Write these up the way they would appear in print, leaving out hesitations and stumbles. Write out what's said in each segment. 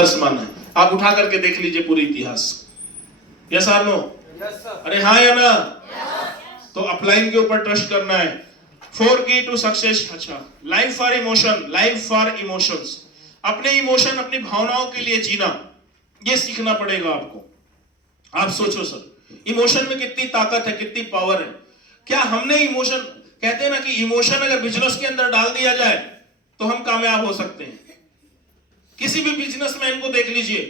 आदर्श माना है। आप उठा करके देख लीजिए पूरी इतिहास। यस और नो? अरे हाँ या ना? तो अपलाइन के ऊपर ट्रस्ट करना है। 4 की टू सक्सेस। अच्छा, life for emotion, life for emotions. अपने इमोशन, अपनी भावनाओं के लिए जीना, ये सीखना पड़ेगा आपको। आप सोचो सर, इमोशन में कितनी ताकत है, कितनी पावर है। क्या हमने इमोशन, कहते हैं ना कि इमोशन अगर बिजनेस के अंदर डाल दिया जाए तो हम कामयाब हो सकते हैं। किसी भी बिजनेसमैन को देख लीजिए,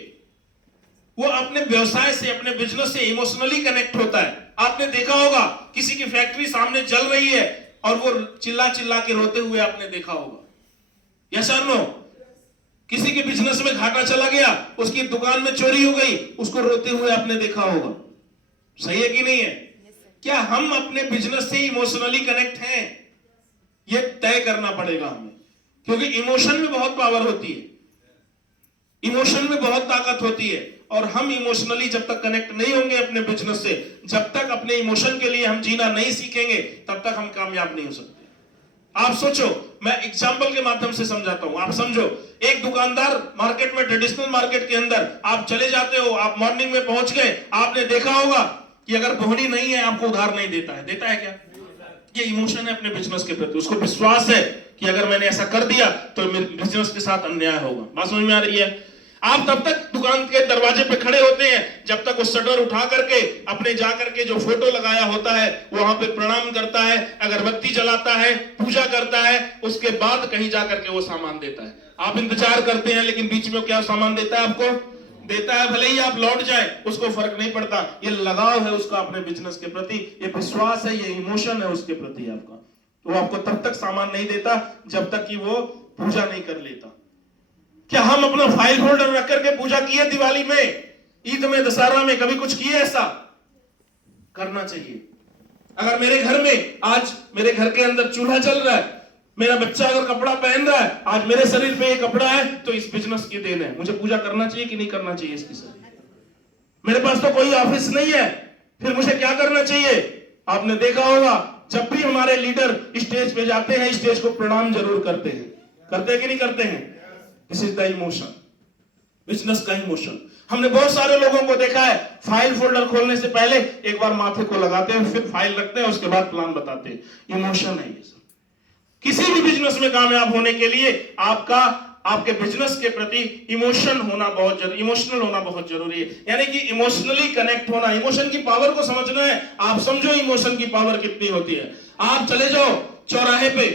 वो अपने व्यवसाय से, अपने बिजनेस से इमोशनली कनेक्ट होता है। आपने देखा होगा किसी की फैक्ट्री सामने जल रही है और वो चिल्ला चिल्ला के रोते हुए आपने देखा होगा। यस और नो? किसी के बिजनेस में घाटा चला गया, उसकी दुकान में चोरी हो गई, उसको रोते हुए आपने देखा होगा। सही है कि नहीं है? क्या हम अपने बिजनेस से इमोशनली कनेक्ट हैं? ये तय करना पड़ेगा हमें, क्योंकि इमोशन में बहुत पावर होती है, इमोशन में बहुत ताकत होती है। और हम इमोशनली जब तक कनेक्ट नहीं होंगे अपने बिजनेस से, जब तक अपने इमोशन के लिए हम जीना नहीं सीखेंगे, तब तक हम कामयाब नहीं हो सकते। आप सोचो, मैं एग्जांपल के माध्यम से समझाता हूं। आप समझो, एक दुकानदार मार्केट में, ट्रेडिशनल मार्केट के अंदर आप चले जाते हो, आप मॉर्निंग में पहुंच गए, आपने देखा होगा कि अगर बोहनी नहीं है आपको उधार नहीं देता है। देता है क्या? ये इमोशन है अपने बिजनेस के प्रति। उसको विश्वास है कि अगर मैंने ऐसा कर दिया तो मेरे बिजनेस के साथ अन्याय होगा। बात समझ में आ रही है? आप तब तक दुकान के दरवाजे पे खड़े होते हैं जब तक वो शटर उठा करके अपने जा करके जो फोटो लगाया होता है वहां पे प्रणाम करता है, अगरबत्ती जलाता है, पूजा करता है, उसके बाद कहीं जा करके वो सामान देता है। आप इंतजार करते हैं, लेकिन बीच में क्या सामान देता है आपको? देता है, भले ही आप लौट जाए उसको फर्क नहीं पड़ता। ये लगाव है उसका अपने बिजनेस के प्रति, ये विश्वास है, ये इमोशन है उसके प्रति आपका। तो आपको तब तक सामान नहीं देता जब तक कि वो पूजा नहीं कर लेता। क्या हम अपना फाइल होल्डर रख करके पूजा किए दिवाली में, ईद में, दशहरा में? कभी कुछ किए? ऐसा करना चाहिए। अगर मेरे घर में आज, मेरे घर के अंदर चूल्हा चल रहा है, मेरा बच्चा अगर कपड़ा पहन रहा है, आज मेरे शरीर पे ये कपड़ा है, तो इस बिजनेस की देन है। मुझे पूजा करना चाहिए कि नहीं करना चाहिए इसकी? सर, मेरे पास तो कोई ऑफिस नहीं है, फिर मुझे क्या करना चाहिए? आपने देखा होगा जब भी हमारे लीडर स्टेज पे जाते हैं, स्टेज को प्रणाम जरूर करते हैं। करते हैं कि नहीं करते हैं? This is the emotion, business का इमोशन। हमने बहुत सारे लोगों को देखा है, फाइल फोल्डर खोलने से पहले एक बार माथे को लगाते हैं, फिर फाइल रखते हैं, उसके बाद प्लान बताते हैं। इमोशन है ये सब। किसी भी बिजनेस में कामयाब होने के लिए आपके बिजनेस के प्रति इमोशनल होना बहुत जरूरी है। यानी कि इमोशनली कनेक्ट होना, इमोशन की पावर को समझना है। आप समझो इमोशन की पावर कितनी होती है। आप चले जाओ चौराहे पे,